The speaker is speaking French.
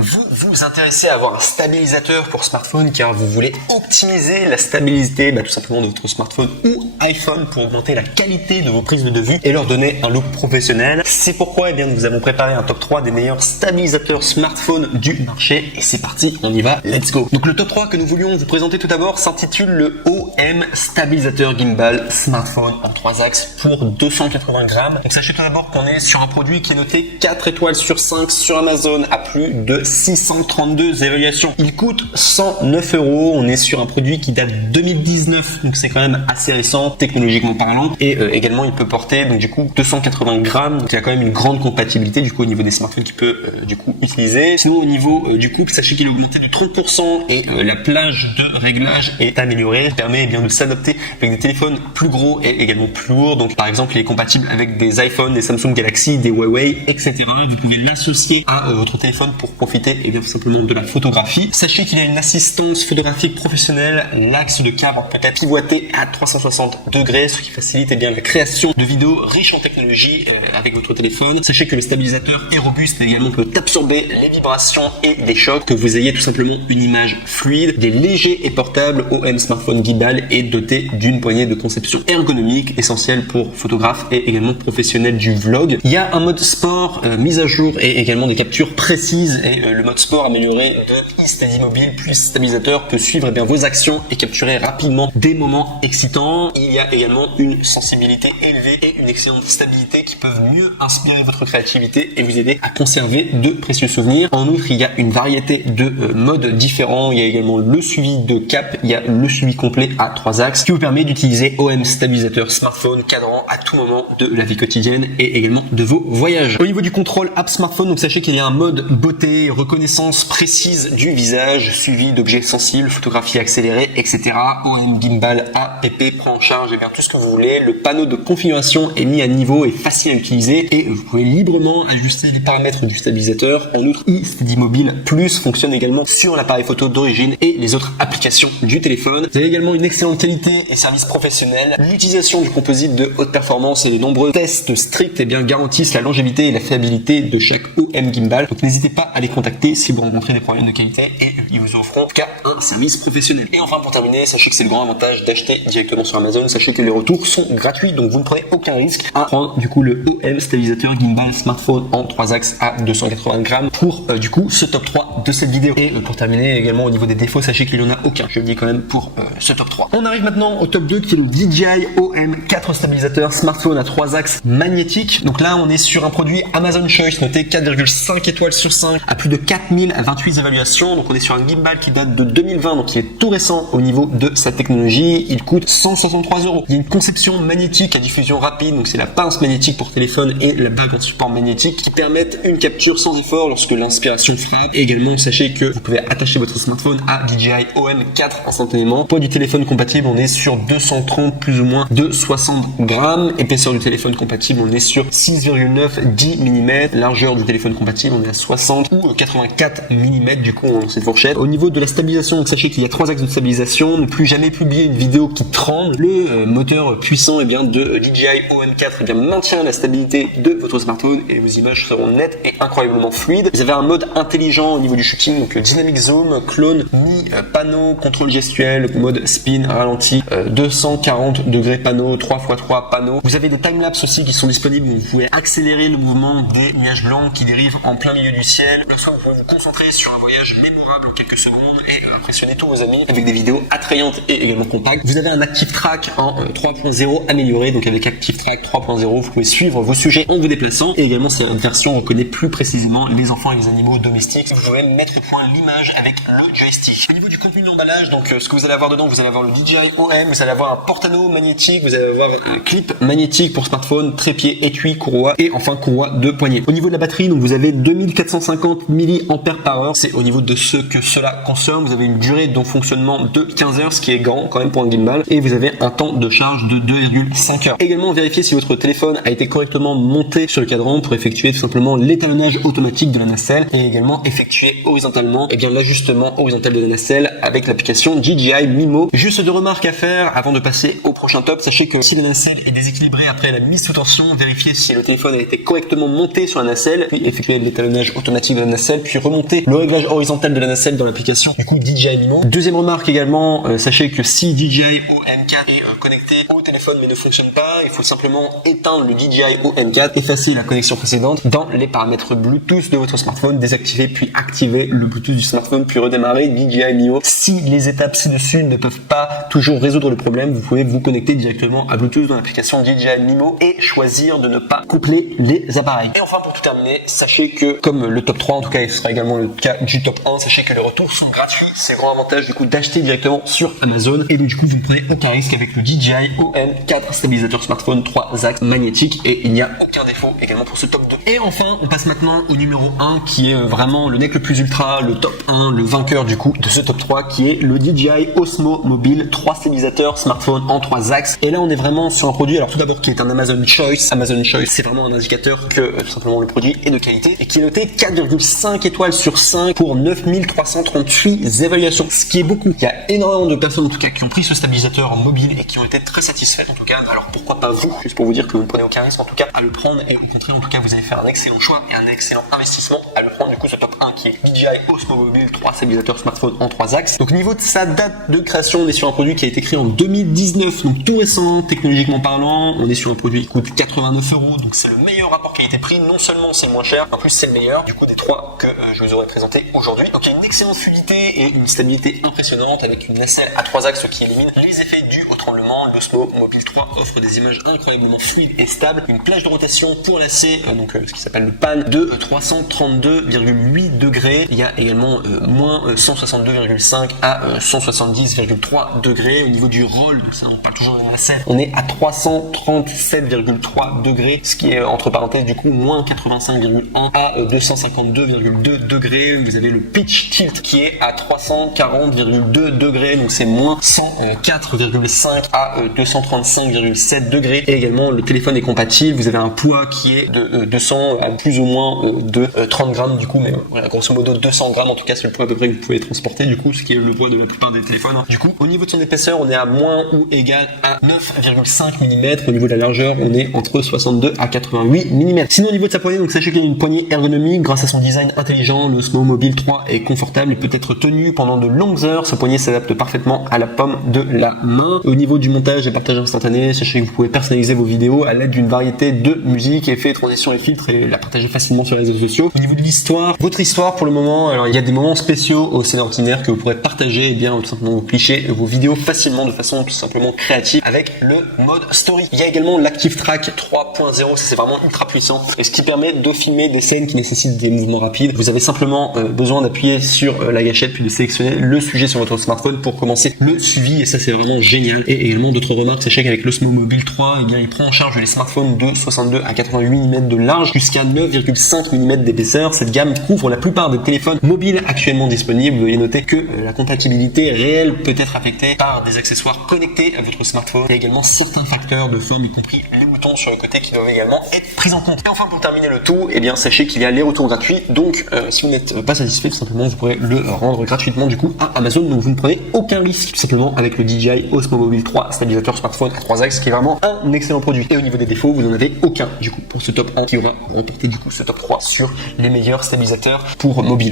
Vous vous intéressez à avoir un stabilisateur pour smartphone car vous voulez optimiser la stabilité tout simplement de votre smartphone ou iPhone pour augmenter la qualité de vos prises de vue et leur donner un look professionnel. C'est pourquoi nous avons préparé un top 3 des meilleurs stabilisateurs smartphone du marché et c'est parti, on y va, let's go. Donc le top 3 que nous voulions vous présenter tout d'abord s'intitule le OM Stabilisateur Gimbal Smartphone en 3 axes pour 280 grammes. Donc sachez tout d'abord qu'on est sur un produit qui est noté 4 étoiles sur 5 sur Amazon à plus de 632 évaluations. Il coûte 109 €. On est sur un produit qui date de 2019, donc c'est quand même assez récent technologiquement parlant. Et également, il peut porter donc du coup 280 grammes. Donc il y a quand même une grande compatibilité du coup au niveau des smartphones qu'il peut du coup utiliser. Sinon au niveau du couple, sachez qu'il est augmenté de 30% et la plage de réglage est améliorée. Il permet bien de s'adapter avec des téléphones plus gros et également plus lourds. Donc par exemple, il est compatible avec des iPhones, des Samsung Galaxy, des Huawei, etc. Vous pouvez l'associer à votre téléphone pour profiter bien tout simplement de la photographie. Sachez qu'il y a une assistance photographique professionnelle. L'axe de cadre peut être pivoté à 360 degrés, ce qui facilite bien la création de vidéos riches en technologie avec votre téléphone. Sachez que le stabilisateur est robuste et également peut absorber les vibrations et les chocs, que vous ayez tout simplement une image fluide. Il est léger et portable. OM Smartphone Gimbal est doté d'une poignée de conception ergonomique essentielle pour photographes et également professionnels du vlog. Il y a un mode sport mise à jour et également des captures précises et le mode sport amélioré de eSteady Mobile plus stabilisateur peut suivre vos actions et capturer rapidement des moments excitants. Il y a également une sensibilité élevée et une excellente stabilité qui peuvent mieux inspirer votre créativité et vous aider à conserver de précieux souvenirs. En outre, il y a une variété de modes différents. Il y a également le suivi de cap, il y a le suivi complet à 3 axes qui vous permet d'utiliser OM Stabilisateur Smartphone cadrant à tout moment de la vie quotidienne et également de vos voyages. Au niveau du contrôle app smartphone, donc sachez qu'il y a un mode beauté, reconnaissance précise du visage, suivi d'objets sensibles, photographie accélérée, etc. OM Gimbal app prend en charge bien tout ce que vous voulez. Le panneau de configuration est mis à niveau et facile à utiliser et vous pouvez librement ajuster les paramètres du stabilisateur. En outre, eSteady Mobile Plus fonctionne également sur l'appareil photo d'origine et les autres applications du téléphone. Vous avez également une excellente qualité et service professionnel. L'utilisation du composite de haute performance et de nombreux tests stricts garantissent la longévité et la fiabilité de chaque OM Gimbal. Donc n'hésitez pas à les contacter si vous rencontrez des problèmes de qualité et ils vous offront en tout cas un service professionnel. Et enfin pour terminer, sachez que c'est le grand avantage d'acheter directement sur Amazon. Sachez que les retours sont gratuits, donc vous ne prenez aucun risque à prendre du coup le OM Stabilisateur Gimbal Smartphone en 3 axes à 280 grammes pour du coup ce top 3 de cette vidéo. Et pour terminer également au niveau des défauts, sachez qu'il n'y en a aucun, je le dis quand même pour ce top 3. On arrive maintenant au top 2 qui est le DJI OM4 stabilisateur smartphone à 3 axes magnétiques. Donc là on est sur un produit Amazon Choice noté 4,5 étoiles sur 5 à plus de 4028 évaluations. Donc on est sur un gimbal qui date de 2020, donc il est tout récent au niveau de sa technologie. Il coûte 163 €. Il y a une conception magnétique à diffusion rapide, donc c'est la pince magnétique pour téléphone et la bague en support magnétique qui permettent une capture sans effort lorsque l'inspiration frappe. Et également sachez que vous pouvez attacher votre smartphone à DJI OM4 instantanément. Poids du téléphone compatible, on est sur 230 plus ou moins de 60 grammes. Épaisseur du téléphone compatible, on est sur 6,9-10 mm. Largeur du téléphone compatible, on est à 60 ou 84 mm du coup dans cette fourchette. Au niveau de la stabilisation, donc sachez qu'il y a 3 axes de stabilisation. Ne plus jamais publier une vidéo qui tremble. Le moteur puissant de DJI OM4 maintient la stabilité de votre smartphone et vos images seront nettes et incroyablement fluides. Vous avez un mode intelligent au niveau du shooting, donc dynamic zoom, clone, mi-panneau, contrôle gestuel, mode spin, ralenti, 240 degrés panneau, 3x3 panneau. Vous avez des timelapses aussi qui sont disponibles où vous pouvez accélérer le mouvement des nuages blancs qui dérivent en plein milieu du ciel. Le soir, vous pouvez vous concentrer sur un voyage mémorable en quelques secondes et impressionner tous vos amis avec des vidéos attrayantes et également compactes. Vous avez un Active Track en 3.0 amélioré, donc avec Active Track 3.0, vous pouvez suivre vos sujets en vous déplaçant et également cette version reconnaît plus précisément les enfants et les animaux domestiques. Vous pouvez mettre au point l'image avec le joystick. Au niveau du contenu de l'emballage, donc ce que vous allez avoir dedans, vous allez avoir le DJI OM, vous allez avoir un porte-anneau magnétique, vous allez avoir un clip magnétique pour smartphone, trépied, étui, courroie et enfin courroie de poignet. Au niveau de la batterie, donc vous avez 2450 mAh, c'est au niveau de ce que cela consomme. Vous avez une durée de fonctionnement de 15 heures, ce qui est grand quand même pour un gimbal, et vous avez un temps de charge de 2,5 heures. Également vérifiez si votre téléphone a été correctement monté sur le cadran pour effectuer tout simplement l'étalonnage automatique de la nacelle et également effectuer horizontalement l'ajustement horizontal de la nacelle avec l'application DJI Mimo. Juste 2 remarques à faire avant de passer au prochain top. Sachez que si la nacelle est déséquilibrée après la mise sous tension, vérifiez si le téléphone a été correctement monté sur la nacelle, puis effectuez l'étalonnage automatique de la nacelle nacelle, puis remonter le réglage horizontal de la nacelle dans l'application du coup DJI Mimo. Deuxième remarque également, sachez que si DJI OM4 est connecté au téléphone mais ne fonctionne pas, il faut simplement éteindre le DJI OM4, effacer la connexion précédente dans les paramètres Bluetooth de votre smartphone, désactiver puis activer le Bluetooth du smartphone, puis redémarrer DJI Mimo. Si les étapes ci-dessus ne peuvent pas toujours résoudre le problème, vous pouvez vous connecter directement à Bluetooth dans l'application DJI Mimo et choisir de ne pas coupler les appareils. Et enfin, pour tout terminer, sachez que comme le top 3, en tout cas il sera également le cas du top 1, sachez que les retours sont gratuits. C'est grand avantage du coup d'acheter directement sur Amazon et du coup vous ne prenez aucun risque avec le DJI OM4 stabilisateur smartphone 3 axes magnétique et il n'y a aucun défaut également pour ce top 2. Et enfin, on passe maintenant au numéro 1 qui est vraiment le nec le plus ultra, le top 1, le vainqueur du coup de ce top 3 qui est le DJI Osmo Mobile 3 stabilisateur smartphone en 3 axes. Et là on est vraiment sur un produit, alors tout d'abord qui est un Amazon Choice. Amazon Choice, c'est vraiment un indicateur que tout simplement le produit est de qualité et qui est noté 4,5 étoiles sur 5 pour 9338 évaluations, ce qui est beaucoup. Il y a énormément de personnes en tout cas qui ont pris ce stabilisateur mobile et qui ont été très satisfaites en tout cas. Alors pourquoi pas vous, juste pour vous dire que vous ne prenez aucun risque en tout cas à le prendre et au contraire en tout cas vous allez faire un excellent choix et un excellent investissement à le prendre du coup ce top 1 qui est DJI Osmo Mobile 3 stabilisateur smartphone en 3 axes. Donc au niveau de sa date de création, on est sur un produit qui a été créé en 2019, donc tout récent technologiquement parlant. On est sur un produit qui coûte 89 €, donc c'est le meilleur rapport qualité-prix. Non seulement c'est moins cher, en plus c'est le meilleur du coup des trois que je vous aurais présenté aujourd'hui. Donc il y a une excellente fluidité et une stabilité impressionnante avec une nacelle à 3 axes qui élimine les effets dus au tremblement. L'Osmo Mobile 3 offre des images incroyablement fluides et stables, une plage de rotation pour lasser ce qui s'appelle le pan de 332,8 degrés. Il y a également moins 162,5 à 170,3 degrés. Au niveau du roll, donc ça on parle toujours de la nacelle, on est à 337,3 degrés, ce qui est entre parenthèses du coup moins 85,1 à 252,2 degrés. Vous avez le pitch tilt qui est à 340,2 degrés, donc c'est moins 104,5 à 235,7 degrés. Et également le téléphone est compatible, vous avez un poids qui est de 200 à plus ou moins de 30 grammes du coup, mais voilà, grosso modo 200 grammes en tout cas c'est le poids à peu près que vous pouvez transporter du coup, ce qui est le poids de la plupart des téléphones. Du coup au niveau de son épaisseur on est à moins ou égal à 9,5 mm. Au niveau de la largeur on est entre 62 à 88 mm. Sinon au niveau de sa poignée, donc sachez qu'il y a une poignée ergonomique grâce à son design intelligent. Le Osmo Mobile 3 est confortable et peut être tenu pendant de longues heures. Sa poignée s'adapte parfaitement à la paume de la main. Au niveau du montage et partage instantané, sachez que vous pouvez personnaliser vos vidéos à l'aide d'une variété de musique, effets, transitions et filtres et la partager facilement sur les réseaux sociaux. Au niveau de l'histoire, votre histoire pour le moment, alors il y a des moments spéciaux au scénario ordinaire que vous pourrez partager et bien tout simplement vous clicher vos vidéos facilement de façon tout simplement créative avec le mode story. Il y a également l'Active Track 3.0, ça c'est vraiment ultra puissant et ce qui permet de filmer des scènes qui nécessitent des mouvements rapides. Vous avez simplement besoin d'appuyer sur la gâchette puis de sélectionner le sujet sur votre smartphone pour commencer le suivi et ça c'est vraiment génial. Et également d'autres remarques, sachez qu'avec l'Osmo Mobile 3, eh bien, il prend en charge les smartphones de 62 à 88 mm de large jusqu'à 9,5 mm d'épaisseur. Cette gamme couvre la plupart des téléphones mobiles actuellement disponibles. Veuillez noter que la compatibilité réelle peut être affectée par des accessoires connectés à votre smartphone. Il y a également certains facteurs de forme, y compris les boutons sur le côté qui doivent également être pris en compte. Et enfin pour terminer le tout, eh bien sachez qu'il y a les retours gratuits. Donc si vous n'êtes pas satisfait, tout simplement vous pourrez le rendre gratuitement du coup à Amazon. Donc vous ne prenez aucun risque tout simplement avec le DJI Osmo Mobile 3 stabilisateur smartphone à 3 axes qui est vraiment un excellent produit. Et au niveau des défauts, vous n'en avez aucun du coup pour ce top 1 qui aura remporté du coup ce top 3 sur les meilleurs stabilisateurs pour mobile.